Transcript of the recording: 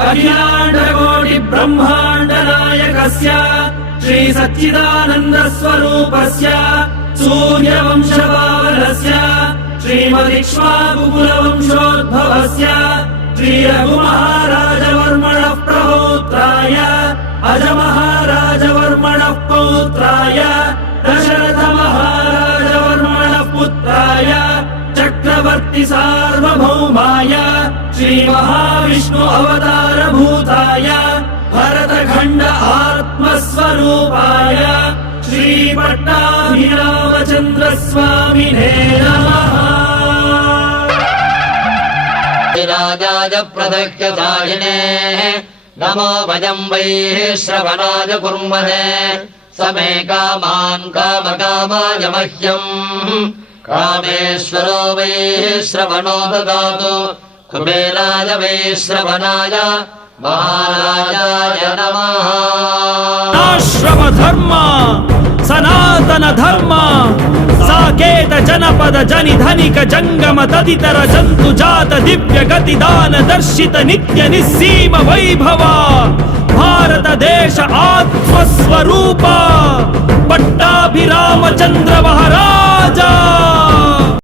अखिलाण्डकोटि ब्रह्माण्ड नायकस्य श्री सच्चिदानन्द स्वरूपस्य सूर्यवंशपावनस्य श्रीमदिक्ष्वाकुकुलवंशोद्भवस्य श्री रघुमहाराजवर्मणः प्रपौत्राय अजमहाराजवर्मणः पौत्राय दशरथमहाराजवर्मणः पुत्राय चक्रवर्ति सार्वभौमाय श्री महाविष्णु अवतारभूताय भरतखण्ड आत्मस्वरूपाय श्री पट्टाभिरामचन्द्र स्वामिने नमः। राजाय प्रदक्षदायिने नमो भजं वैः श्रवणाय कुर्महे समे कामान् कामकामाय मह्यम् कामेश्वरो वैः श्रवणो ददातु कुबेराय वै श्रवणाय महाराजाय नमः। आश्रम धर्म सनातन धर्म साकेत जनपद जनि धनिक जंगम तदितर जंतु जात दिव्य गति दान दर्शित नित्य निस्सीम वैभव भारत देश आत्मस्वरूप पट्टाभिरामचंद्र महाराज।